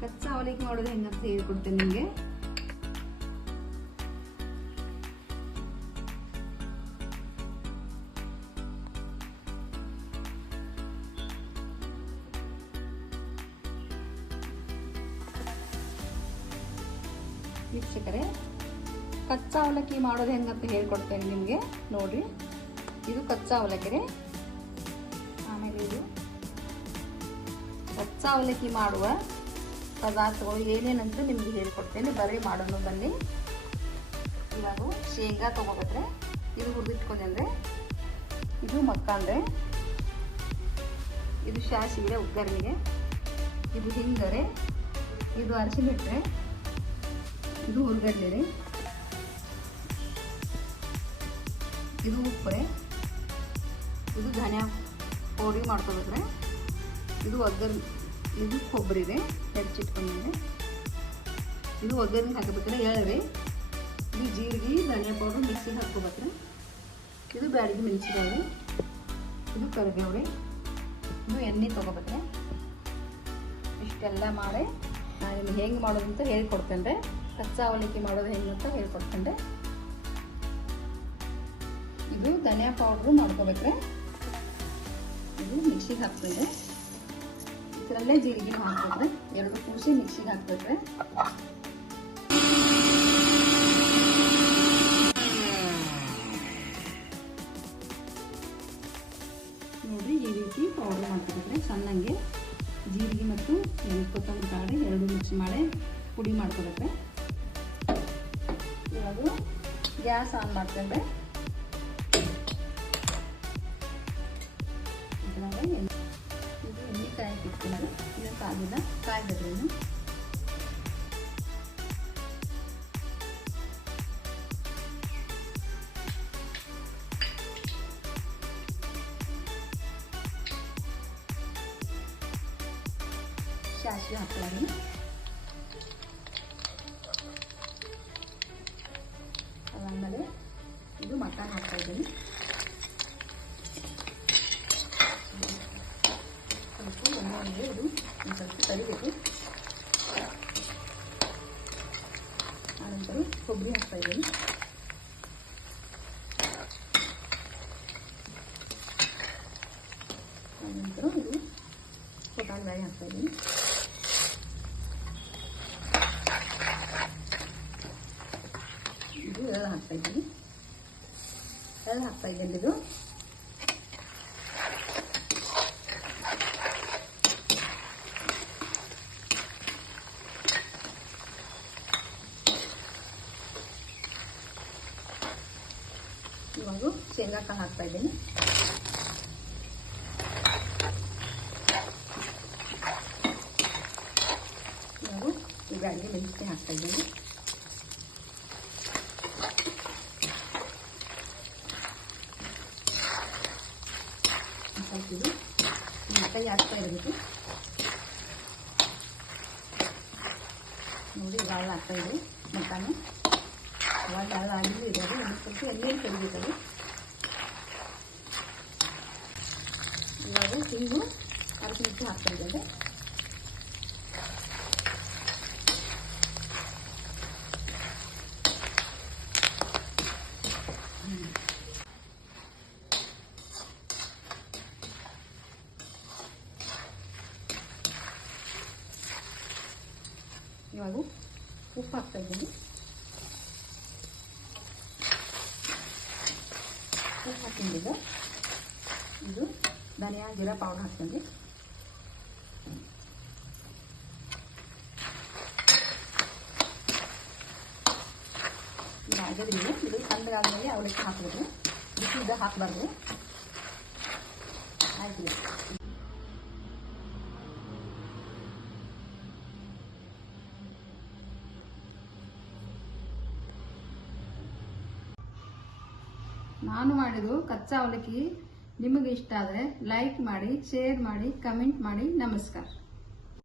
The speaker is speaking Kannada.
ಕಚ್ಚಾ ಅವಲಕ್ಕಿ ಮಾಡೋದು ಹೆಂಗಂತ ಹೇಳ್ಕೊಡ್ತೇನೆ ನಿಮಗೆ. ವೀಕ್ಷಕರೇ, ಕಚ್ಚಾ ಅವಲಕ್ಕಿ ಮಾಡೋದು ಹೆಂಗಂತ ಹೇಳ್ಕೊಡ್ತೇನೆ ನಿಮಗೆ. ನೋಡ್ರಿ, ಇದು ಕಚ್ಚಾ ಅವಲಕ್ಕಿ ರೀ. ಆಮೇಲೆ ಇದು ಕಚ್ಚಾ ಅವಲಕ್ಕಿ ಮಾಡುವ ಪದಾರ್ಥಗಳು ಏನೇನಂತ ನಿಮ್ಗೆ ಹೇಳ್ಕೊಡ್ತೇನೆ. ಬರೀ ಮಾಡೋಣ ಬನ್ನಿ. ಇವಾಗ ಶೇಂಗಾ ತೊಗೋಬೇಕ್ರೆ, ಇದು ಹುರಿದಿಟ್ಕೊಂಡ್ರೆ, ಇದು ಮಕ್ಕಂದ್ರೆ, ಇದು ಸಾಸಿವೆ ಒಗ್ಗರಣೆಗೆ, ಇದು ಹಿಂಗರೆ, ಇದು ಅರಿಶಿನ ಹಿಟ್ರೆ, ಇದು ಹುರ್ಗಡ್ಲೆ ರೀ, ಇದು ಉಪ್ಪು, ಇದು ಧನಿಯಾ ಪೌಡಿ ಮಾಡ್ಕೋಬೇಕ್ರೆ, ಇದು ಒಗ್ಗರಣೆ, ಇದು ಕೊಬ್ಬರಿ ರೀ ಹೆಚ್ಚಿಟ್ಕೊಂಡ್ರೆ, ಇದು ಒಗ್ಗರಣೆ ಹಾಕಬೇಕ್ರೆ, ಎಳ್ಳೆ, ಇದು ಜೀರಿಗೆ ಧನಿಯಾ ಪೌಡರ್ ಮಿಕ್ಸಿಗೆ ಹಾಕ್ಕೋಬೇಕ್ರೆ, ಇದು ಬ್ಯಾಡಗಿ ಮೆಣಸಿನಕಾಯಿ, ಇದು ಕರಿಬೇವು, ಇದು ಎಣ್ಣೆ ತೊಗೋಬೇಕ್ರೆ. ಇಷ್ಟೆಲ್ಲ ಮಾಡಿ ನಾನು ನಿಮ್ಗೆ ಹೆಂಗೆ ಮಾಡೋದು ಅಂತ ಹೇಳ್ಕೊಡ್ತೇನೆ. ಕಚ್ಚಾ ಅವಲಕ್ಕಿ ಮಾಡೋದು ಹೆಂಗೆ ಅಂತ ಹೇಳ್ಕೊಡ್ತೇನೆ. ಇದು ಧನಿಯಾ ಪೌಡ್ರು ಮಾಡ್ಕೋಬೇಕ್ರೆ, ಇದು ಮಿಕ್ಸಿಗೆ ಹಾಕ್ತೇವೆ. ಇದರಲ್ಲೇ ಜೀರಿಗೆನೂ ಹಾಕ್ಬೇಕ್ರೆ, ಎರಡು ಕೂಸಿ ಮಿಕ್ಸಿಗೆ ಹಾಕ್ಬೇಕ್ರೆ. ನೋಡ್ರಿ, ಈ ರೀತಿ ಪೌಡರ್ ಮಾಡ್ಕೋಬೇಕ್ರೆ. ಸಣ್ಣಂಗೆ ಜೀರಿಗೆ ಮತ್ತು ಕೊತ್ತಂಬರಿ ಕಾಳು ಎರಡು ಮಿಕ್ಸ್ ಮಾಡಿ ಪುಡಿ ಮಾಡ್ಕೋಬೇಕ್ರೆ. ಇವಾಗ ಗ್ಯಾಸ್ ಆನ್ ಮಾಡ್ಕೊಂಡ್ರೆ ಇದು ಎಣ್ಣೆ ಕಾಯಿ ಇಟ್ಕೊಂಡ್ರೆ ಇದನ್ನು ಕಾಗಿಲ್ಲ ಕಾಯ್ಬೇಕ್ರಿ. ಇನ್ನು ಸಾಸಿವೆ ಹಾಕ್ಕೊಳ್ಳಿ. ಅದಾದಮೇಲೆ ಇದು ಮಟನ್ ಹಾಕ್ತಾ ಇದ್ದೀನಿ. ಸ್ವಲ್ಪ ಎಣ್ಣೆ ಇದು ಒಂದು ಸ್ವಲ್ಪ ಕರಿಬೇಕು. ಆನಂತರ ಕೊಬ್ಬರಿ ಹಾಕ್ತಾ ಇದ್ದೀನಿ. ಆನಂತರ ಇದು ಕೊತ್ತಂಬರಿ ಬೇಳೆ ಹಾಕ್ತಾ ಇದ್ದೀನಿ. ಇದು ಎಳ್ಳು ಹಾಕ್ತಾ ಇದ್ದೀನಿ. ಎಳ್ಳು ಹಾಕ್ತಾ ಇದ್ದೀನಿ. ಇದು ಇವಾಗ ಶೇಂಗಾ ಕಾಳು ಹಾಕ್ತಾ ಇದ್ದೀನಿ. ಇವಾಗ ಈಗ ಅಡುಗೆ ಮೆಣಸಿನಕಾಯಿ ಹಾಕ್ತಾ ಇದ್ದೀನಿ. ಸ್ವಲ್ಪ ಇದು ಮೆಣಸಿನಕಾಯಿ ಹಾಕ್ತಾ ಇರಬೇಕು. ನೋಡಿ, ಇವಾಗ ಹಾಕ್ತಾ ಇದೆ ಮಟನ್ನು. ಇವಾಗ ಎಲ್ಲ ಆಗಿದ್ದು ಇರೋದು ಒಂದು ಸ್ವಲ್ಪ ಎಣ್ಣೆಯಲ್ಲಿ ಕರಿಬೇಕದು. ಇವಾಗ ಹಿಂಗು ಅರಸಿನ ಹಾಕ್ತಾ ಇದ್ದಾರೆ. ಇವಾಗ ಉಪ್ಪು ಹಾಕ್ತಾ ಇದ್ದೀನಿ. ಉಪ್ಪು ಹಾಕೊಂಡಿದ್ದೆ. ಇದು ಧನಿಯಾ ಜೀರಾ ಪೌಡರ್ ಹಾಕ್ತೀನಿ. ಆಗದ್ರಿಂದ ಇದು ತಣ್ಣಗಾದ್ಮೇಲೆ ಅವಲಕ್ಕಿ ಹಾಕ್ಬೇಕು. ಬಿಸಿದ ಹಾಕಬಾರ್ದು. ಆಯ್ತು. ನಾನು ಮಾಡಿದ್ದು ಕಚ್ಚಾ ಅವಲಕ್ಕಿ ನಿಮಗೆ ಇಷ್ಟ ಆದರೆ ಲೈಕ್ ಮಾಡಿ, ಶೇರ್ ಮಾಡಿ, ಕಮೆಂಟ್ ಮಾಡಿ. ನಮಸ್ಕಾರ.